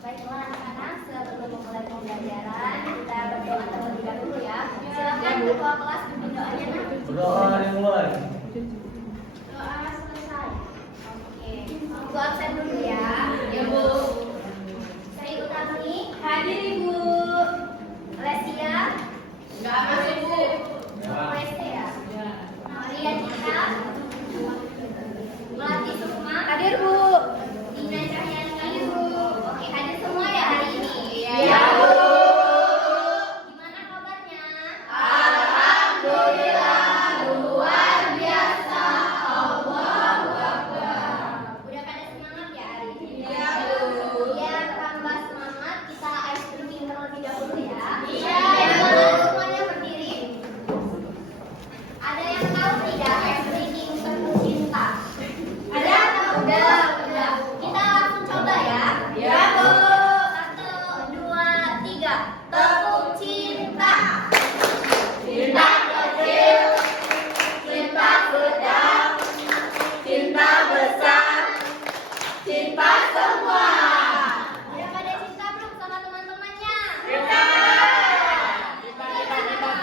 Baiklah anak-anak, sebelum memulai pembelajaran kita berdoa terlebih dahulu ya. Silakan ketua kelas pimpin doanya. Berdoa dimulai. Doa selesai. Oke, Ibu absen dulu ya. Ya Bu. Sri Utami Hadir Ibu. Lesia Enggak masih Bu. Leste ya. Maria Cita Melati Sukma Hadir Bu. Dina Cahyani Bu. Oke, hadir semua ya hari ini. Iya Bu. Gimana kabarnya? Alhamdulillah luar biasa. Allahu Akbar. Udah pada semangat ya hari ini? Iya Bu. Biar tambah semangat kita ice cream terlebih dahulu ya. Iya. Semuanya berdiri. Ada yang tahu tidak ice cream tepung cinta? Ada? Udah. Kita langsung coba ya. Iya Bu. 1, 2, 3. Tepung cinta. Cinta kecil, cinta sedang, cinta besar, cinta semua. Udah pada cinta belum sama teman-temannya? Cinta. Silakan duduk.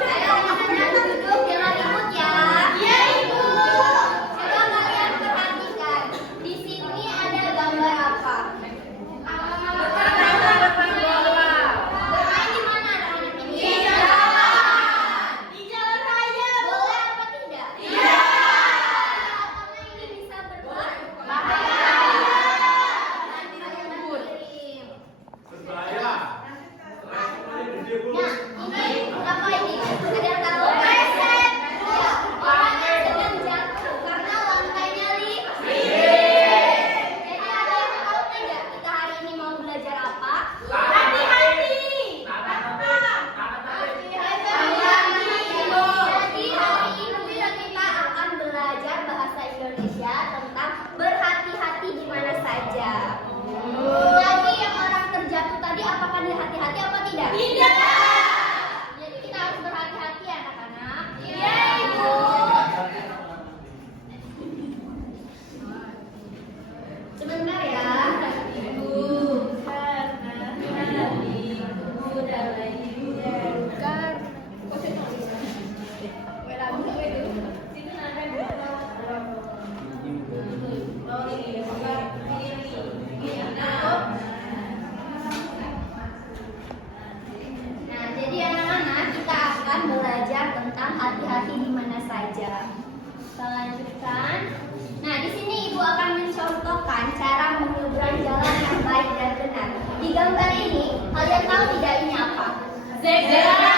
Ayo anak-anak duduk, jangan ribut ya. Iya Ibu. Coba kalian perhatikan. Di sini ada gambar apa? Bermain di mana anak-anak ini? Di jalan. Di jalan raya. Boleh apa tidak? Iya. Karena ini bisa berbahaya. Nanti kalian kirim. Berbahaya. Nah, ini apa ini? Ada yang tahu? Preset. Orang yang sedang jatuh karena lantainya licin. Jadi ada yang tahu tidak kita hari ini mau belajar apa? Hati-hati. Jadi hari ini kita akan belajar bahasa Indonesia tentang berhati-hati di mana saja. Tadi yang orang terjatuh tadi apakah dia hati-hati apa tidak? Tidak. Jadi kita harus berhati-hati ya anak-anak. Iya Ibu. Sebentar ya. Ibu karena hatiku dalam bukan. Nah, jadi anak-anak kita akan belajar tentang hati-hati di mana saja. Kita lanjutkan. Nah, di sini Ibu akan mencontohkan cara menyeberang jalan yang baik dan benar. Di gambar ini, kalian tahu tidak ini apa? Zebra.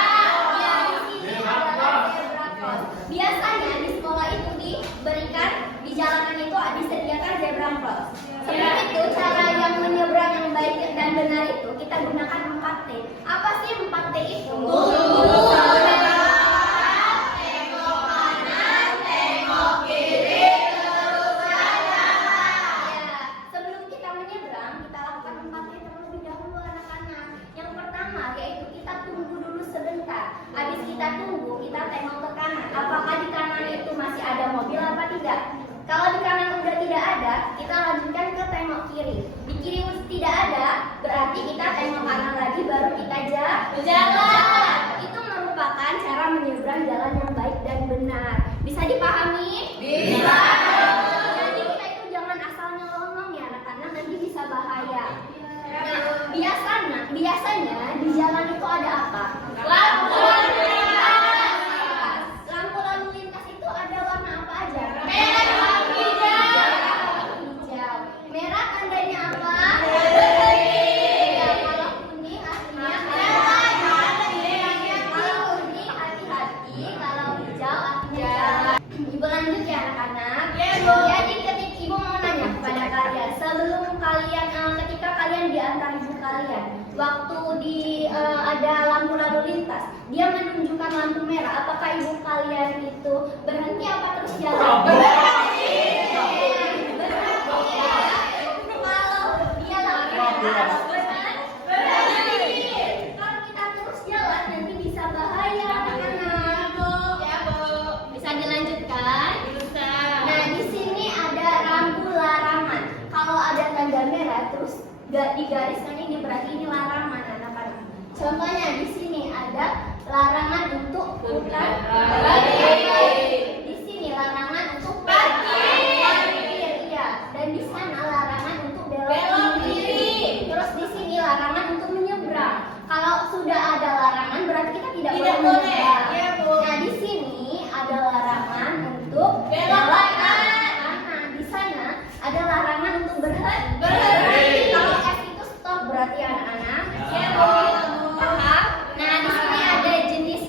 Ya, di sini adalah zebra cross. Biasanya di sekolah itu diberikan di jalanan itu disediakan zebra cross. Seperti itu cara yang menyeberang yang baik dan benar itu kita gunakan 4T. Apa sih 4T itu? Tengok kanan, tengok kiri, lurus kanan. Ya, sebelum kita menyeberang, kita lakukan 4T terlebih dahulu anak-anak. Yang pertama yaitu kita tunggu dulu sebentar. Habis kita tunggu, kita tengok ke kanan. Apakah di kanan itu masih ada mobil apa tidak? Kalau di kanan udah tidak ada, kita lanjutkan ke tengok kiri. Di kiri tidak ada, berarti kita tengok kanan lagi baru kita jalan. Itu merupakan cara menyeberang jalan yang baik dan benar. Bisa dipahami? Bisa. Jadi kita itu jangan asal nyelonong ya anak-anak, nanti bisa bahaya. Nah, biasanya di jalan itu ada apa? Lampu lalu lintas. Lampu lalu lintas itu ada warna apa aja? Merah, hijau. Hijau. Merah tandanya apa? Ya, kalau kuning artinya kalau kuning hati-hati, kalau hijau artinya jalan. Ibu lanjut ya anak-anak. Ya, Bu. Jadi ketika Ibu mau nanya kepada kalian, sebelum kalian ketika kalian di antara ibu kalian, waktu ada lampu lalu lintas, dia menunjukkan lampu merah. Apakah ibu kalian itu berhenti apa terus jalan? Berhenti ya. Kalau dia lampu merah, berhenti. Kalau kita terus jalan nanti bisa bahaya anak-anak. digariskan ini berarti ini larangan anak-anak. Contohnya di sini ada larangan untuk putar balik. Di sini larangan untuk parkir. Iya. Dan di sana larangan untuk belok kiri. Terus di sini larangan untuk menyeberang. Kalau sudah ada larangan berarti kita tidak boleh menyeberang. Iya, Bu. Nah, di sini ada larangan untuk Belok kanan. Di sana ada larangan untuk berhenti. Berhenti. Kalau F itu stop berarti anak-anak. Iya, Bu. Paham? Nah, di sini ada jenis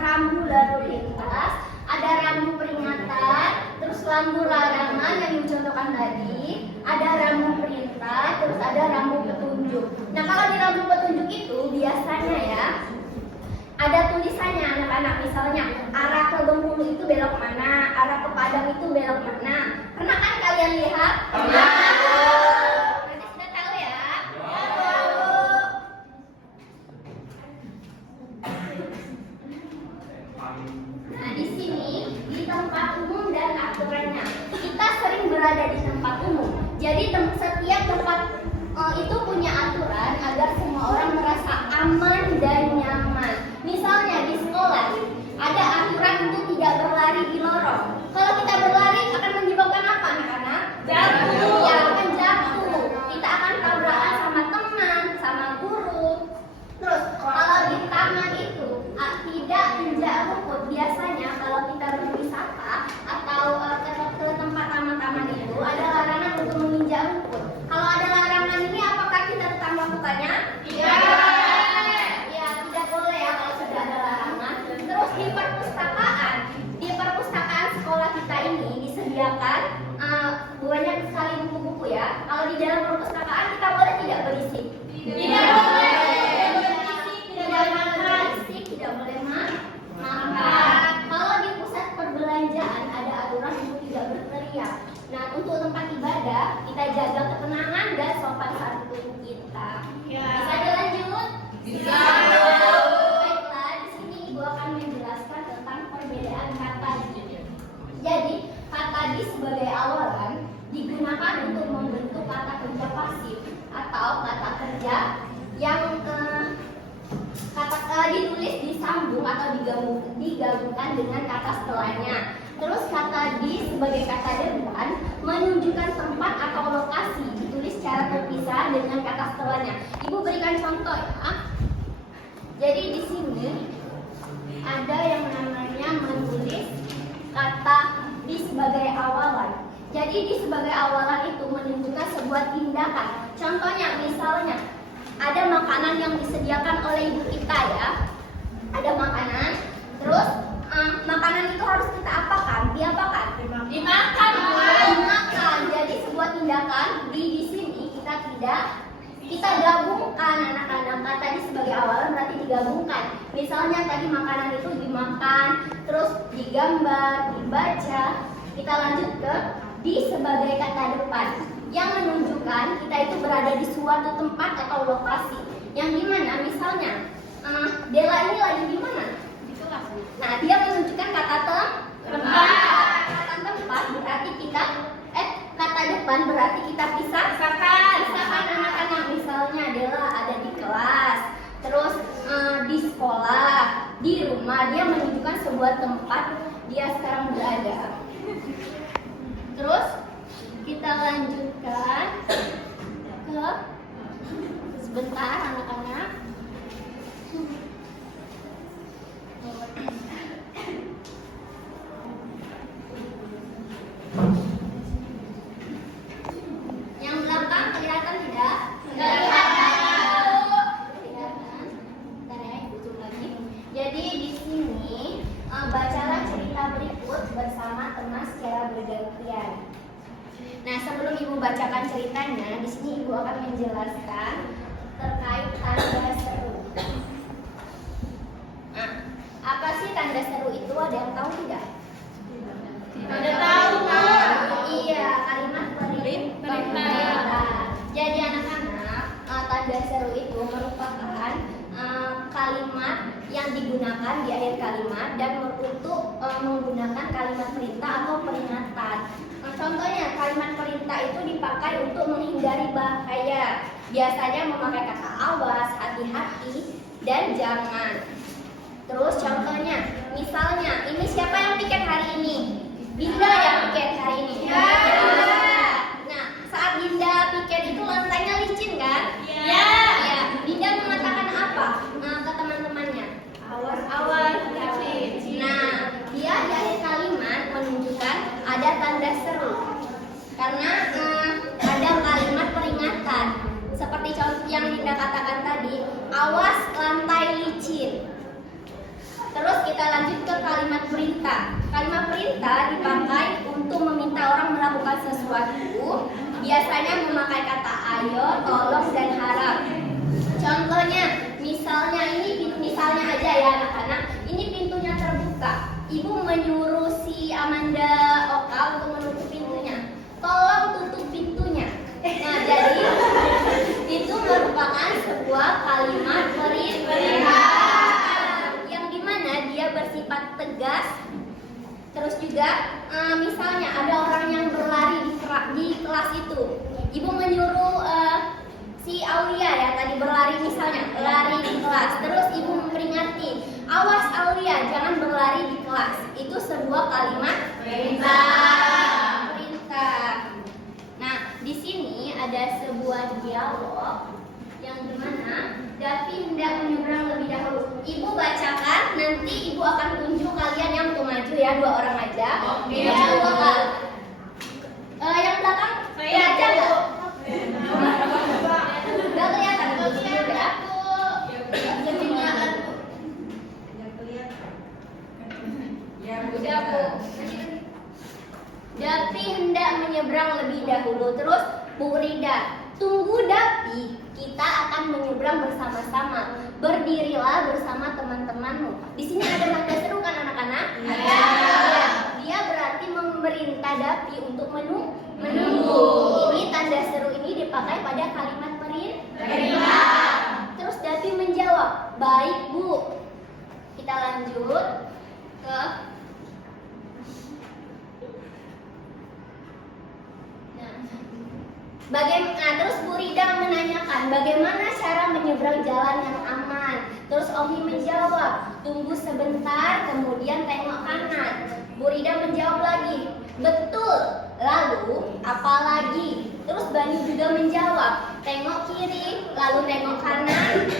rambu lalu lintas, ada rambu peringatan, terus rambu larangan yang dicontohkan tadi, ada rambu perintah, terus ada rambu petunjuk. Nah, kalau di rambu petunjuk itu biasanya ya ada tulisannya anak-anak, misalnya arah ke Bengkulu itu belok mana, arah ke Padang itu belok mana. Pernah kan kalian lihat? Pernah. Nanti sudah tahu ya? Nah, di sini di tempat umum dan aturannya. Kita sering berada di tempat umum. Jadi setiap tempat itu punya aturan agar semua orang merasa aman dan nyaman. Misalnya di sekolah ada aturan untuk tidak berlari di lorong. Kalau kita berlari akan menyebabkan apa anak-anak? Jatuh. Ya, akan jatuh. Kita akan tabrakan sama teman, sama guru. Terus kalau di taman itu tidak injak rumput. Biasanya kalau kita berwisata atau ke tempat taman-taman itu ada larangan untuk menginjak rumput. Kalau ada larangan ini apakah kita tetap melakukannya? Iya. Ya, tidak boleh ya kalau sudah ada larangan. Terus di perpustakaan sekolah kita ini disediakan banyak sekali buku-buku ya. Kalau di dalam perpustakaan kita boleh tidak berisik? Tidak boleh. Tidak boleh berisik, tidak boleh makan. Kalau di pusat perbelanjaan ada aturan untuk tidak berteriak. Nah, untuk tempat ibadah kita jaga ketenangan dan sopan santun kita. Ya. Bisa dilanjut? Bisa. Baiklah, di sini Ibu akan menjelaskan tentang perbedaan kata di. Jadi, kata di sebagai awalan digunakan untuk membentuk kata kerja pasif atau kata kerja yang ditulis disambung atau digabungkan dengan kata setelahnya. Terus kata di sebagai kata depan menunjukkan tempat atau lokasi ditulis secara terpisah dengan kata setelahnya. Ibu berikan contoh ya. Jadi di sini ada yang namanya menulis kata di sebagai awalan. Jadi di sebagai awalan itu menunjukkan sebuah tindakan. Contohnya misalnya ada makanan yang disediakan oleh ibu kita ya. Ada makanan, terus makanan itu harus kita apakan? Diapakan? Dimakan. Dimakan. Jadi sebuah tindakan di sini kita gabungkan anak-anak. Kata di sebagai awalan berarti digabungkan. Misalnya tadi makanan itu dimakan, terus digambar, dibaca. Kita lanjut ke di sebagai kata depan yang menunjukkan kita itu berada di suatu tempat atau lokasi. Yang dimana misalnya Dela ini lagi di mana? Di kelas. Nah, dia menunjukkan kata Tempat. Kata tempat berarti kata depan berarti kita pisahkan anak-anak. Misalnya Dela ada di kelas, terus di sekolah, di rumah. Dia menunjukkan sebuah tempat dia sekarang berada. Terus kita lanjutkan ke sebentar anak-anak. Yang belakang kelihatan tidak? Kelihatan. Bentar ya, Ibu zoom lagi. Jadi di sini bacalah cerita berikut bersama teman secara bergantian. Nah, sebelum Ibu bacakan ceritanya, di sini Ibu akan menjelaskan terkait tanda seru. Nah, apa sih tanda seru itu? Ada yang tahu tidak? Tidak tahu, Bu. Iya, kalimat perintah. Jadi anak-anak, tanda seru itu merupakan kalimat yang yang digunakan di akhir kalimat dan untuk menggunakan kalimat perintah atau peringatan. Contohnya kalimat perintah itu dipakai untuk menghindari bahaya. Biasanya memakai kata awas, hati-hati, dan jangan. Terus contohnya, misalnya ini siapa yang piket hari ini? Dinda yang piket hari ini. Ya. Nah, saat Dinda piket itu lantainya licin kan? Ya. Ya. Dinda mengatakan apa ke teman-temannya? Awas, hati. Nah, dia di akhir kalimat menunjukkan ada tanda seru. Karena ada kalimat peringatan. Seperti contoh yang Dinda katakan tadi, awas lantai licin. Terus kita lanjut ke kalimat perintah. Kalimat perintah dipakai untuk meminta orang melakukan sesuatu. Biasanya memakai kata ayo, tolong, dan harap. Contohnya, misalnya aja ya anak-anak, ini pintunya terbuka. Ibu menyuruh si Amanda Oka untuk menutup pintunya. Tolong tutup pintunya. Nah, jadi itu merupakan sebuah kalimat perintah yang dimana dia bersifat tegas. Terus juga misalnya ada orang yang berlari di kelas itu, ibu menyuruh si Aulia ya tadi berlari misalnya lari di kelas, terus ibu memperingati, awas Aulia jangan berlari di kelas. Itu sebuah kalimat perintah. Nah, di sini ada sebuah dialog yang dimana Davi hendak menyeberang lebih dahulu. Ibu bacakan, nanti ibu akan tunjuk kalian yang mau maju ya, 2 orang aja. Oke. Yang bakal yang belakang baca nggak? Nggak kelihatan ya? Udah Bu. Dapi hendak menyeberang lebih dahulu. Terus Bu Rida, tunggu Dapi, kita akan menyeberang bersama-sama. Berdirilah bersama teman-temanmu. Di sini ada tanda seru kan anak-anak? Iya. Dia berarti memerintah Dapi untuk menunggu. Ini tanda seru ini dipakai pada kalimat perintah. Terus Dapi menjawab, baik Bu. Kita lanjut ke terus Bu Rida menanyakan bagaimana cara menyeberang jalan yang aman. Terus Omi menjawab, tunggu sebentar, kemudian tengok kanan. Bu Rida menjawab lagi, betul. Lalu apa lagi? Terus Bani juga menjawab, tengok kiri, lalu tengok kanan,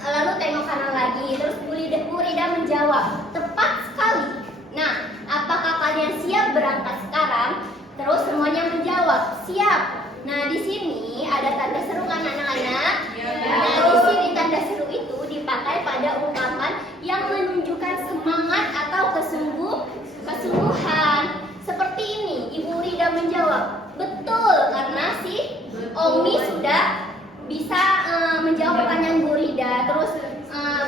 lalu tengok kanan lagi. Terus Bu Rida menjawab, tepat sekali. Nah, apakah kalian siap berangkat sekarang? Terus semuanya menjawab, siap. Nah, di sini ada tanda seru kan anak-anak? Nah, di sini tanda seru itu dipakai pada ungkapan yang menunjukkan semangat atau kesungguhan. Seperti ini, Ibu Rida menjawab, betul, karena si Omi sudah bisa menjawab pertanyaan Bu Rida. Terus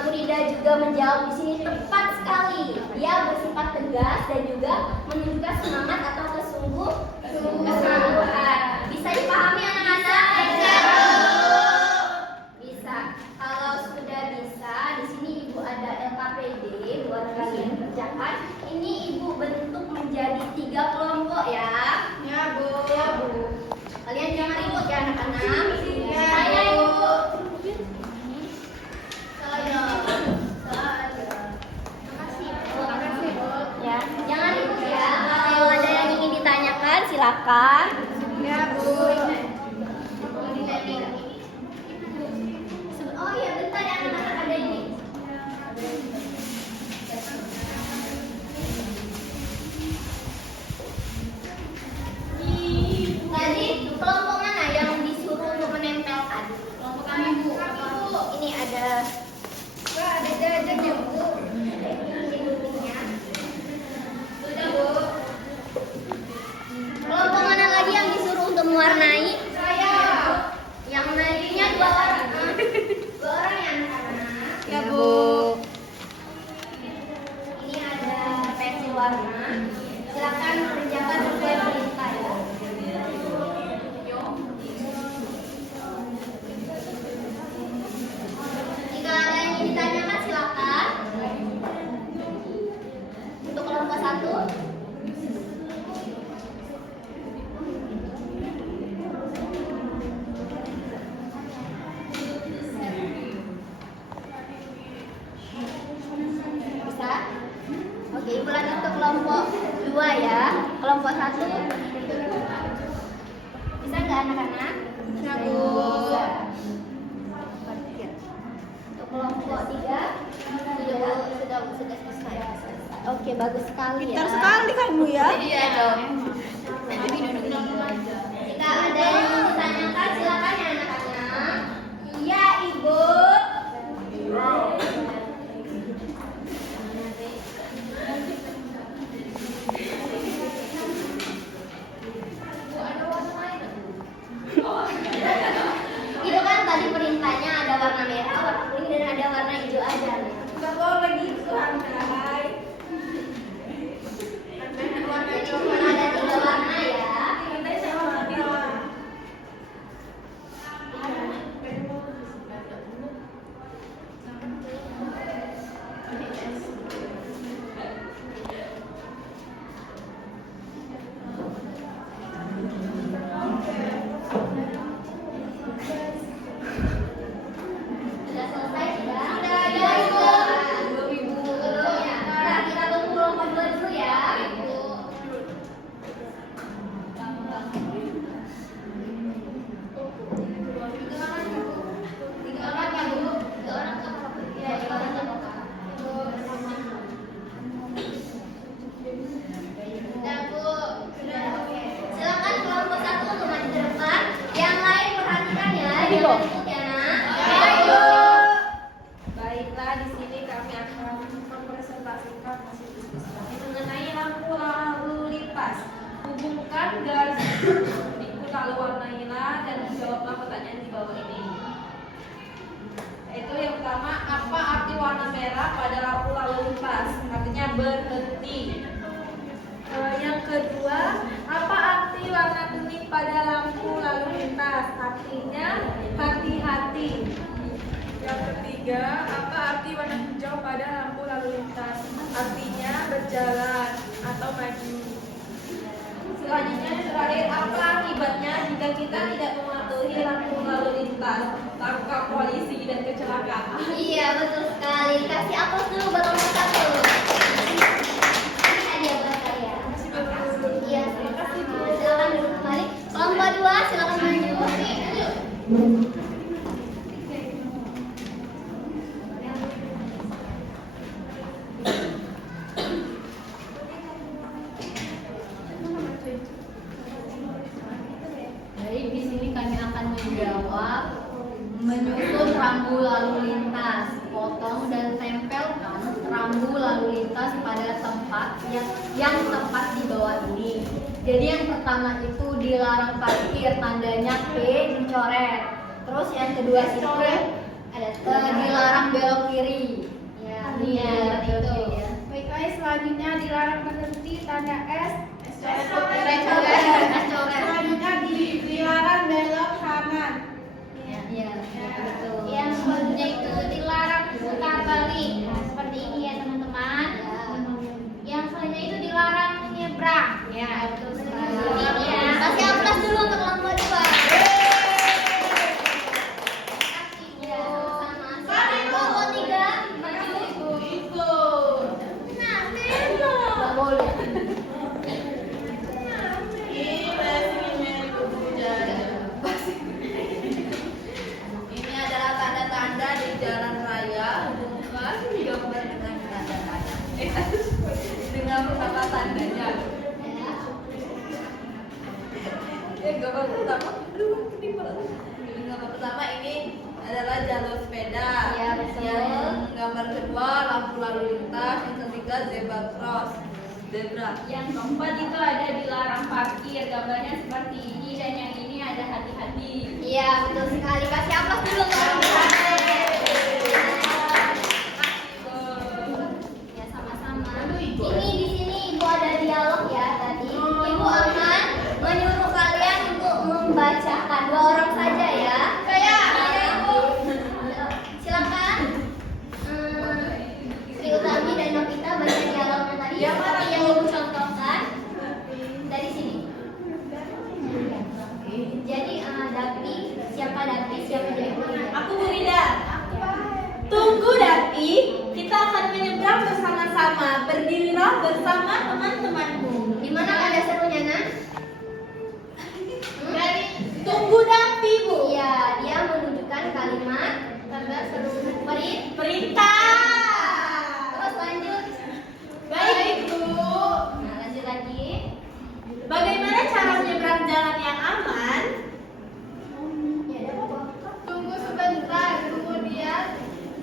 Bu Rida juga menjawab di sini tepat sekali. Dia bersifat tegas dan juga menunjukkan semangat atau kesungguhan. Bisa dipahami anak-anak? Bisa. Kalau sudah bisa, di sini Ibu ada LKPD buat kalian kerjakan. Ini Ibu bentuk menjadi 3 kelompok ya. Ya, Bu. Kalian jangan ribut ya anak-anak. Ya, Saya Bu. Ibu. Saya. Makasih Bu. Ya, jangan ribut ya. Kalau ada yang ingin ditanyakan silakan. Ya, Bu. Oh iya, bentar ya anak-anak, ada ini. Tadi kelompok mana yang disuruh untuk menempelkan? Kelompok kami, Bu. Ini ada. Wah, ada jajannya Bu. Ini guntingnya. Sudah, Bu. Kelompok mana lagi yang disuruh untuk mewarnai? Saya. Yang naiknya 2 orang. 2 orang ya anak-anak. Ya, Bu. Ini ada pensil warna. Silakan kerjakan sesuai perintah ya. Jika ada yang ingin ditanyakan silakan. satu. Bisa? Oke, ibu lanjut untuk kelompok 2 ya. Kelompok 1. Bisa nggak anak-anak? Bisa, Bu. Bisa. Untuk kelompok 3 sudah selesai. Oke, bagus sekali ya. Pintar sekali kamu ya. Iya dong. Jika ada yang mau ditanyakan, silakan ya anak-anak. Iya, Ibu. Itu kan tadi perintahnya ada warna merah, warna kuning, dan ada warna hijau aja. Enggak boleh gitu, Antai. Jadi cuma ada 3 warna ya. Antai sama warna. Sudah selesai sudah? Sudah ya, Ibu. Ya. Nah, kita tunggu kelompok 2 dulu ya. Tiga orang ya, Bu. 3 orang ke apa? Ya, 3 orang ke apa? Sudah, Bu. Sudah. Oke. Silakan kelompok 1 untuk maju ke depan. Yang lain perhatikan ya. Jangan ikut ya, Nak. Ayo. Baiklah, di sini kami akan mempresentasikan hasil diskusi mengenai lampu lalu lintas. Hubungkan garis berikut lalu warnailah dan jawablah pertanyaan di bawah ini. Yaitu yang pertama, apa arti warna merah pada lampu lalu lintas? Artinya berhenti. Yang kedua, apa arti warna kuning pada lampu lalu lintas? Artinya hati-hati. Yang ketiga, apa arti warna hijau pada lampu lalu lintas? Artinya berjalan atau maju. Selanjutnya yang terakhir, apa akibatnya jika kita tidak mematuhi lampu lalu lintas? Tangkap polisi dan kecelakaan. Iya, betul sekali. Kasih aplaus dulu buat kelompok 1. Ini hadiah buat kalian. Iya, terima kasih, Bu. Silakan duduk kembali. Kelompok 2, silakan maju. Baik, di sini kami akan menjawab menyusun rambu lalu lintas. Potong dan tempelkan rambu lalu lintas pada tempat yang tepat di bawah ini. Jadi yang pertama itu dilarang parkir, tandanya P dicoret. Terus yang kedua itu ada dilarang belok kiri. Ya, Ini ya, belok kiri ya. Baiklah, selanjutnya dilarang berhenti, tanda S. Selanjutnya dilarang belok kanan. Iya, betul. yang selanjutnya itu dilarang putar balik. Nah, seperti ini ya, teman-teman. Yang selanjutnya itu dilarang nyebrang. Ya, betul sekali. Ya, kasih aplaus dulu untuk kelompok 2. Ya, sama-sama. Kelompok 3, maju. Nah, Nggak boleh. Ini adalah tanda-tanda di jalan raya. Hubungkan gambar dengan tanda-tanda. Dengan beberapa tandanya. Gambar pertama, gambar pertama ini adalah jalur sepeda. Iya, betul. Yang gambar kedua lampu lalu lintas. Yang ketiga zebra cross. Zebra. Yang keempat itu ada dilarang parkir, gambarnya seperti ini, dan yang ini ada hati-hati. Iya, betul sekali. Kasih aplaus dulu untuk kelompok 1. Ya, sama-sama. Ini di sini Ibu ada dialog ya tadi. Ibu akan menyuruh kalian untuk membacakan 2 orang saja ya. Silakan. Sri Utami dan Novita baca dialognya tadi. Yang mana, Seperti yang Bu? Ibu Siapa jadi mana? Aku Bu Rida. Tunggu Dati, kita akan menyeberang bersama-sama. Berdirilah bersama teman-temanmu. Di mana ada serunya, Nak? Tunggu Dati, Bu. Iya, dia menunjukkan kalimat tanda seru Perintah. Terus lanjut. Baik, Bu. Nah, lanjut lagi. Bagaimana cara menyeberang jalan yang aman? Tunggu sebentar, kemudian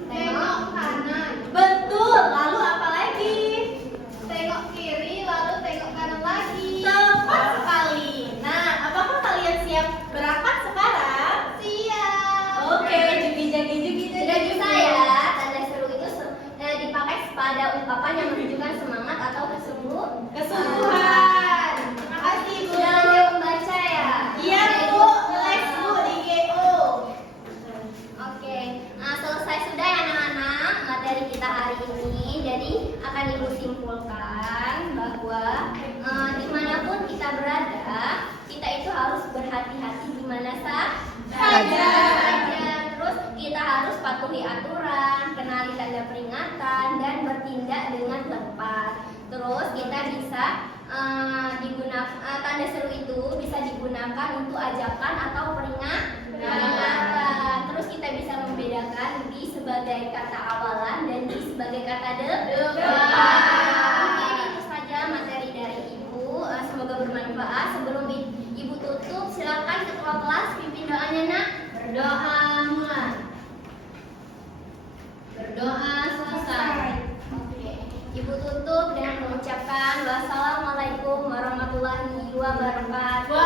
tengok kanan, Betul. Lalu apa lagi? tengok kiri, lalu tengok kanan lagi. Tepat sekali. Nah, apakah kalian siap berangkat sekarang? Siap. Oke, jugi-jugi. Sudah bisa ya, tanda seru itu dipakai pada ungkapan yang menunjukkan semangat atau Kesungguhan. Terima kasih, Bu. Sudah lanjut membaca ya? Iya, Bu. Les, Bu, di GO. Oke, nah, selesai sudah ya anak-anak materi kita hari ini. Jadi akan Ibu simpulkan bahwa dimanapun kita berada, kita itu harus berhati-hati di mana saja. Terus kita harus patuhi aturan, kenali tanda peringatan, dan bertindak dengan tepat. Terus kita bisa tanda seru itu bisa digunakan untuk ajakan atau peringatan. Terus kita bisa membedakan di sebagai kata awalan dan di sebagai kata depan. Mungkin itu saja materi dari Ibu. Semoga bermanfaat. Sebelum Ibu tutup, silakan ketua kelas pimpin doanya, Nak. Berdoa mulai. Berdoa selesai. Oke. Ibu tutup dengan mengucapkan wassalamualaikum warahmatullahi wabarakatuh.